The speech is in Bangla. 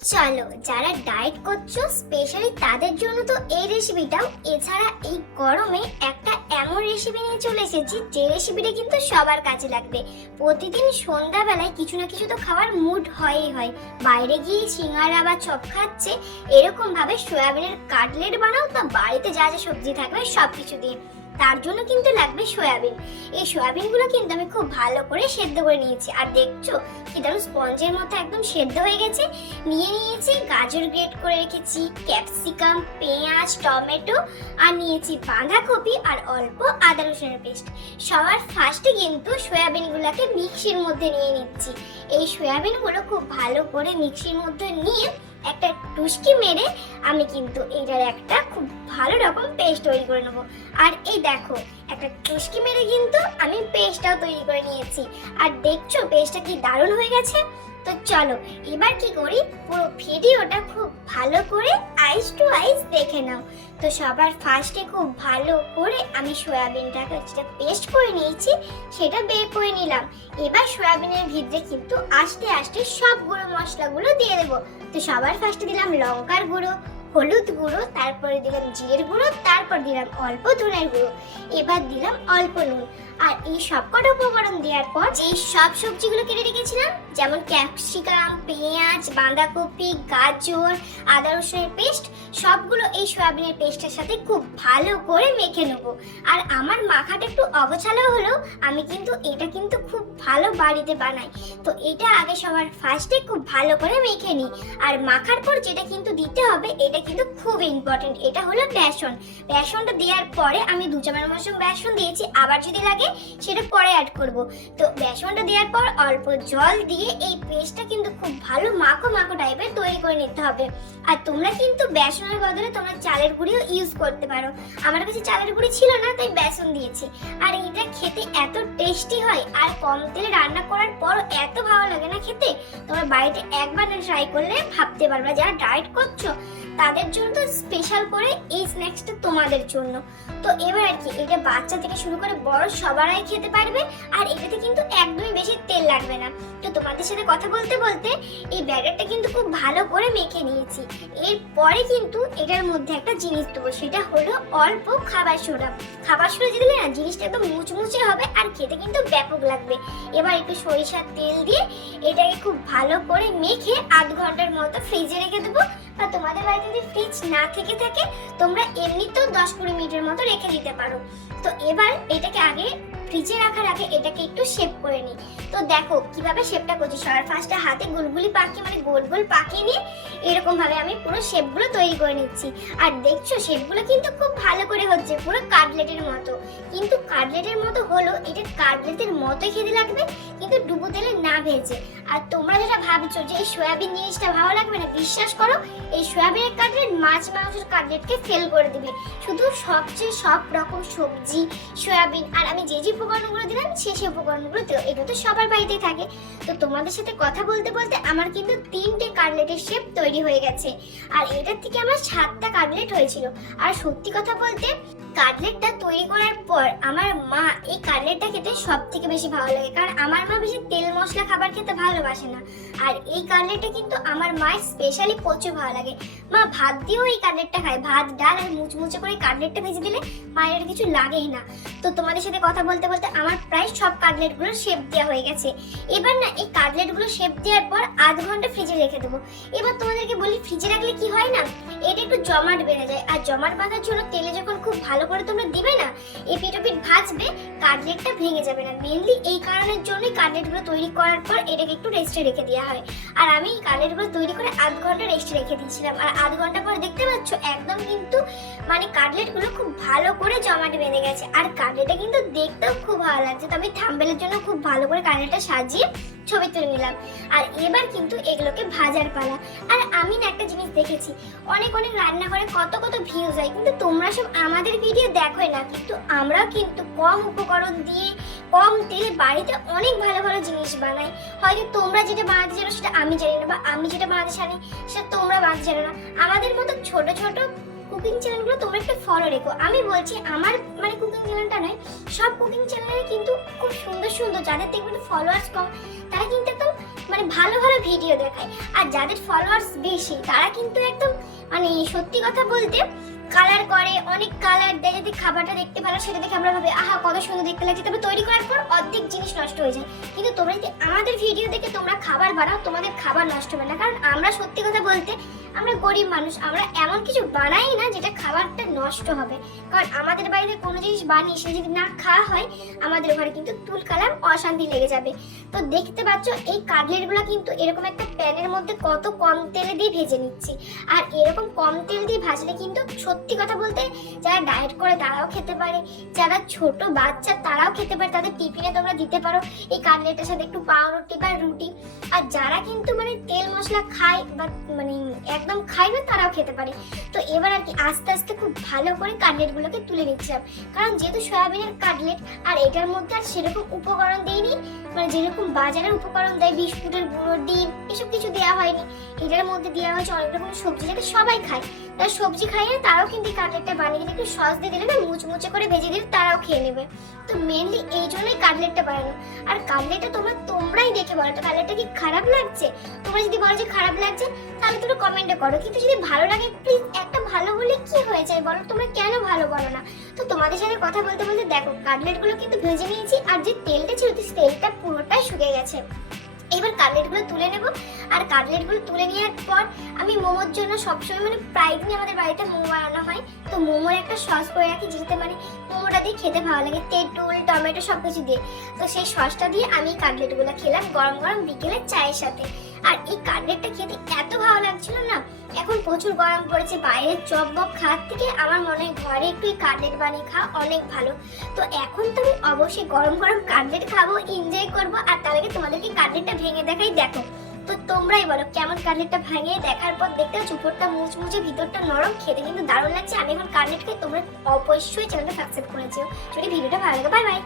চলো যারা ডায়েট করছো স্পেশালি তাদের জন্য তো এই রেসিপিটাও। এছাড়া এই গরমে একটা এমন রেসিপি নিয়ে চলে এসেছি যে রেসিপিটা কিন্তু সবার কাজে লাগবে। প্রতিদিন সন্ধ্যাবেলায় কিছু না কিছু তো খাওয়ার মুড হয়ই হয়। বাইরে গিয়ে সিঙ্গারা বা চপ খাচ্ছে, এরকম ভাবে সয়াবিনের কাটলেট বানাও, তা বাড়িতে যা যা সবজি থাকবে সবকিছু দিয়ে। তার জন্য কিন্তু লাগবে সয়াবিন। এই সয়াবিনগুলো কিন্তু আমি খুব ভালো করে সেদ্ধ করে নিয়েছি, আর দেখছো কি দারুণ স্পঞ্জের মতো একদম সেদ্ধ হয়ে গেছে। নিয়ে নিয়েছি গাজর গ্রেট করে রেখেছি, ক্যাপসিকাম, পেঁয়াজ, টমেটো, আর নিয়েছি বাঁধাকপি আর অল্প আদা রসুনের পেস্ট। সবার ফার্স্টে কিন্তু সয়াবিনগুলোকে মিক্সির মধ্যে নিয়ে নিচ্ছি। এই সয়াবিনগুলো খুব ভালো করে মিক্সির মধ্যে নিয়ে একটা টুসকি মেরে আমি কিন্তু এটার একটা খুব ভালো রকম পেস্ট তৈরি করে নেবো। আর এই দেখো একটা টুসকি মেরে কিন্তু আমি পেস্টটাও তৈরি করে নিয়েছি। আর দেখছো পেস্টটা কি দারুণ হয়ে গেছে। তো চলো এবার কি করি, পুরো ভিডিওটা খুব ভালো করে আইস টু আইস দেখে নাও। তো সবার ফার্স্টে খুব ভালো করে আমি সয়াবিনটাকে যেটা পেস্ট করে নিয়েছি সেটা বের করে নিলাম। এবার সয়াবিনের ভিতরে কিন্তু আস্তে আস্তে সব গুঁড়ো মশলাগুলো দিয়ে দেবো। তো সবার ফার্স্টে দিলাম লঙ্কার গুঁড়ো, হলুদ গুঁড়ো, তারপরে দিলাম জিরের গুঁড়ো, তারপর দিলাম অল্প ধনের গুঁড়ো, এবার দিলাম অল্প নুন। আর এই সবকটা উপকরণ দেওয়ার পর এই সব সবজিগুলো কেটে রেখেছিলাম, যেমন ক্যাপসিকাম, পেঁয়াজ, বাঁধাকপি, গাজর, আদা রসুনের পেস্ট, সবগুলো এই সয়াবিনের পেস্টের সাথে খুব ভালো করে মেখে নেব। আর আমার মাখাটা একটু অগোছালো হলেও আমি কিন্তু এটা কিন্তু খুব ভালো বাড়িতে বানাই। তো এটা আগে সবার ফার্স্টে খুব ভালো করে মেখে নিই। আর মাখার পর যেটা কিন্তু দিতে হবে এটা কিন্তু খুব ইম্পর্টেন্ট, এটা হলো বেসন। বেসনটা দেওয়ার পরে আমি 2 চামচ বেসন দিয়েছি, আবার যদি লাগে সেটা পরে অ্যাড করব। তো বেসনটা দেওয়ার পর অল্প জল দিয়ে এই পেস্টটা কিন্তু খুব ভালো মাখো মাখো টাইপের তৈরি করে নিতে হবে। আর তোমরা কিন্তু বেসনের বদলে তোমরা চালের গুঁড়িও ইউজ করতে পারো। আমার কাছে চালের গুঁড়ি ছিল না, তাই বেসন দিয়েছি। আর এটা খেতে এত টেস্টি হয়, আর কম তেলে রান্না করার পর এত ভালো লাগে না খেতে। তোমরা বাড়িতে একবার ট্রাই করলে ভাবতে পারবে। যারা ডায়েট করছো তাদের জন্য তো স্পেশাল করে এই স্ন্যাক্সটা তোমাদের জন্য। তো এবার আর কি, এটা বাচ্চা থেকে শুরু করে বড় সবাই খেতে পারবে। আর এটাতে কিন্তু একদমই বেশি তেল লাগবে না। তো তোমাদের সাথে কথা বলতে বলতে এই ব্যাটারটা কিন্তু খুব ভালো করে মেখে নিয়েছি। এরপরে কিন্তু এটার মধ্যে একটা জিনিস দেবো, সেটা হলো অল্প খাবার সোডা। খাবার সোডা দিলে না জিনিসটা একদম মুচমুচে হবে আর খেতে কিন্তু ব্যাপক লাগবে। এবার একটু সরিষার তেল দিয়ে এটাকে খুব ভালো করে মেখে 1/2 ঘন্টার মতো ফ্রিজে রেখে দেবো। বা তোমাদের বাড়িতে যদি ফ্রিজ না থেকে থাকে তোমরা এমনিতেও 10-20 মিনিটের মতো রেখে দিতে পারো। তো এবার এটাকে আগে ফ্রিজে রাখার আগে এটাকে একটু শেপ করে নিই। তো দেখো কিভাবে শেপটা করছি। সবার ফার্স্টে হাতে গুলগুলি পাকিয়ে মানে গোল গোল পাকিয়ে নিয়ে এরকম ভাবে আমি পুরো শেপগুলো তৈরি করে নিচ্ছি। আর দেখছো শেপগুলো কিন্তু খুব ভালো করে হচ্ছে, পুরো কাটলেটের মতো। কিন্তু কাটলেটের মতো হলো, এটা কাটলেটের মতোই খেতে লাগবে, কিন্তু ডুবো তেলে না ভেজে। আর তোমরা যেটা ভাবছো যে এই সয়াবিন জিনিসটা ভালো লাগবে না, বিশ্বাস করো এই সয়াবিনের কাটলেট মাছ মাংসের কাটলেটকে ফেল করে দিবে। শুধু সবচেয়ে সব রকম সবজি, সয়াবিন আর আমি যে যে উপকরণগুলো দিলাম সেই উপকরণগুলো দিও, এটা তো সবার বাড়িতেই থাকে। তো তোমাদের সাথে কথা বলতে বলতে আমার কিন্তু 3টে কাটলেটের শেপ তৈরি হয়ে গেছে। আর এটার থেকে আমার 7টা কাটলেট হয়েছিল। আর সত্যি কথা বলতে কাটলেটটা তৈরি করার পর আমার মা এই কাটলেটটা খেতে সব থেকে বেশি ভালো লাগে, কারণ আমার মা বেশি তেল মশলা খাবার খেতে ভালোবাসে না। আর এই কাটলেটটা কিন্তু আমার মায়ের স্পেশালি প্রচুর ভালো লাগে। মা ভাত দিয়েও এই কাটলেটটা খায়, ভাত ডাল আর মুচমুচে করে কাটলেটটা ভেজে দিলে মায়ের কিছু লাগেই না। তো তোমাদের সাথে কথা বলতে বলতে আমার প্রায় সব কাটলেটগুলো শেপ দেওয়া হয়ে গেছে। এবার না এই কাটলেটগুলো শেপ দেওয়ার পর 1/2 ঘন্টা ফ্রিজে রেখে দেবো। এবার তোমাদেরকে বলি ফ্রিজে রাখলে কি হয় না, এটা একটু জমাট বেঁধে যায়। আর জমাট বাঁধার জন্য তেলে যখন খুব ভালো করে তোমরা দিবে না, এপিট ওপিট ভাজবে, কাটলেটটা ভেঙে যাবে না। মেনলি এই কারণের জন্যই কাটলেটগুলো তৈরি করার পর এটাকে একটু রেস্টে রেখে দেওয়া হয়। আর আমি এই কাটলেটগুলো তৈরি করে 1/2 ঘন্টা রেস্টে রেখে দিয়েছিলাম। আর 1/2 ঘন্টা পর দেখতে পাচ্ছ একদম কিন্তু মানে কাটলেটগুলো খুব ভালো করে জমাট বেঁধে গেছে। আর কাটলেটটা কিন্তু দেখতেও খুব ভালো লাগছে। তো আমি থাম্বনেলের জন্য খুব ভালো করে কাটলেটটা সাজিয়ে ছবি তুলে নিলাম। আর এবার কিন্তু এগুলোকে ভাজার পালা। আর আমি না একটা জিনিস দেখেছি, অনেক অনেক রান্নাঘরে কত কত ভিউজ হয়, কিন্তু তোমরা সব আমাদের ভিডিও দেখোই না। কিন্তু আমরা কিন্তু কম উপকরণ দিয়ে কম তেলে বাড়িতে অনেক ভালো ভালো জিনিস বানাই। হয়তো তোমরা যেটা বানাতে জানো সেটা আমি জানি না, বা আমি যেটা বানাতে জানি সেটা তোমরা বানাতে জানো না। আমাদের মতো ছোট ছোট কুকিং চ্যানেলগুলো তোমরা একটু ফলো রেখো। আমি বলছি আমার মানে কুকিং চ্যানেলটা নয়, সব কুকিং চ্যানেলে কিন্তু খুব সুন্দর সুন্দর, যাদের দেখবেন ফলোয়ার্স কম তারা কিন্তু একদম মানে ভালো ভালো ভিডিও দেখায়, আর যাদের ফলোয়ার্স বেশি তারা কিন্তু একদম মানে সত্যি কথা বলতে কালার করে, অনেক কালার দেয় যাতে খাবারটা দেখতে ভালো, সেটা দেখে আমরা ভাবি আহা কত সুন্দর দেখতে লাগছে, তবে তৈরি করার পর অর্ধেক জিনিস নষ্ট হয়ে যায়। কিন্তু তোমরা যদি আমাদের ভিডিও দেখে তোমরা খাবার বানাও, তোমাদের খাবার নষ্ট হবে না, কারণ আমরা সত্যি কথা বলতে আমরা গরিব মানুষ, আমরা এমন কিছু বানাই না যেটা খাবারটা নষ্ট হবে, কারণ আমাদের বাড়িতে কোনো জিনিস বানিয়ে সে যদি না খাওয়া হয় আমাদের ঘরে কিন্তু তুলকালাম অশান্তি লেগে যাবে। তো দেখতে পাচ্ছ এই কাটলেটগুলো কিন্তু এরকম একটা প্যানের মধ্যে কত কম তেলে দিয়ে ভেজে নিচ্ছি, আর এরকম কম তেল দিয়ে ভাজলে কিন্তু সত্যি কথা বলতে যারা ডায়েট করে তারাও খেতে পারে, যারা ছোট বাচ্চা তারাও খেতে পারে, তাদের টিফিনে তোমরা দিতে পারো এই কাটলেটের সাথে একটু পাউরুটি বা রুটি। আর যারা কিন্তু মানে তেল মশলা খায় বা মানে একদম খায় না তারাও খেতে পারে। তো এবার আর কি আস্তে আস্তে খুব ভালো করে কাটলেটগুলোকে তুলে নিচ্ছিলাম, কারণ যেহেতু সয়াবিনের কাটলেট আর এটার মধ্যে আর সেরকম উপকরণ দেয়নি, মানে যেরকম বাজারের উপকরণ দেয় বিস্কুটের গুঁড়ো, ডিম, এসব কিছু দেওয়া হয়নি। এটার মধ্যে দেওয়া হয়েছে অনেক রকম সবজি যাতে সবাই খায়, তারা সবজি খায় না তারাও কিন্তু কাটলেটটা বানিয়ে দিলে একটু সস দিয়ে দিলে না মুচমুচে করে ভেজে দিলে তারাও খেয়ে নেবে। তো মেনলি এই জন্যই কাটলেটটা বানানো। আর কাটলেটটা তোমরাই দেখে বলো তো কাটলেটটা কি খারাপ লাগছে? তোমরা যদি বলো যে খারাপ লাগছে তাহলে তোমরা কমেন্টে করো, কিন্তু যদি ভালো লাগে প্লিজ একটা ভালো বলে কি হয়ে যায় বলো, তোমরা কেন ভালো বলো না? তো তোমাদের সাথে কথা বলতে বলতে দেখো কাটলেটগুলো কিন্তু ভেজে নিয়েছি, আর যে তেলটা ছিল তেলটা পুরোটাই শুকিয়ে গেছে। এবার কাটলেটগুলো তুলে নেব, আর কাটলেটগুলো তুলে নেওয়ার পর আমি মোমোর জন্য সবসময় মানে প্রায় দিনই আমাদের বাড়িতে মোমো বানানো হয়, তো মোমোর একটা সস করে রাখি যেটাতে মানে মোমোটা দিয়ে খেতে ভালো লাগে, তেঁতুল টমেটো সব কিছু দিয়ে। তো সেই সসটা দিয়ে আমি কাটলেটগুলো খেলাম গরম গরম বিকেলে চায়ের সাথে। আর এই কাটলেটটা খেতে এত ভালো লাগছিল না, এখন প্রচুর গরম পড়েছে, বাইরে চপ বপ খাওয়ার থেকে আমার মনে হয় ঘরে একটু এই কাটলেট বানিয়ে খাওয়া অনেক ভালো। তো এখন তো আমি অবশ্যই গরম গরম কাটলেট খাবো, এনজয় করবো, আর তার আগে তোমাদেরকে কাটলেটটা ভেঙে দেখাই, দেখো। তো তোমরাই বলো কেমন কাটলেটটা ভেঙে দেখার পর দেখতে পাচ্ছ উপরটা মুচমুচে ভিতরটা নরম, খেতে কিন্তু দারুণ লাগছে। আমি এখন কাটলেট খাই, তোমরা অবশ্যই চ্যানেলটা সাবস্ক্রাইব করেছো। যদি ভিডিওটা ভালো লাগে, বাই বাই।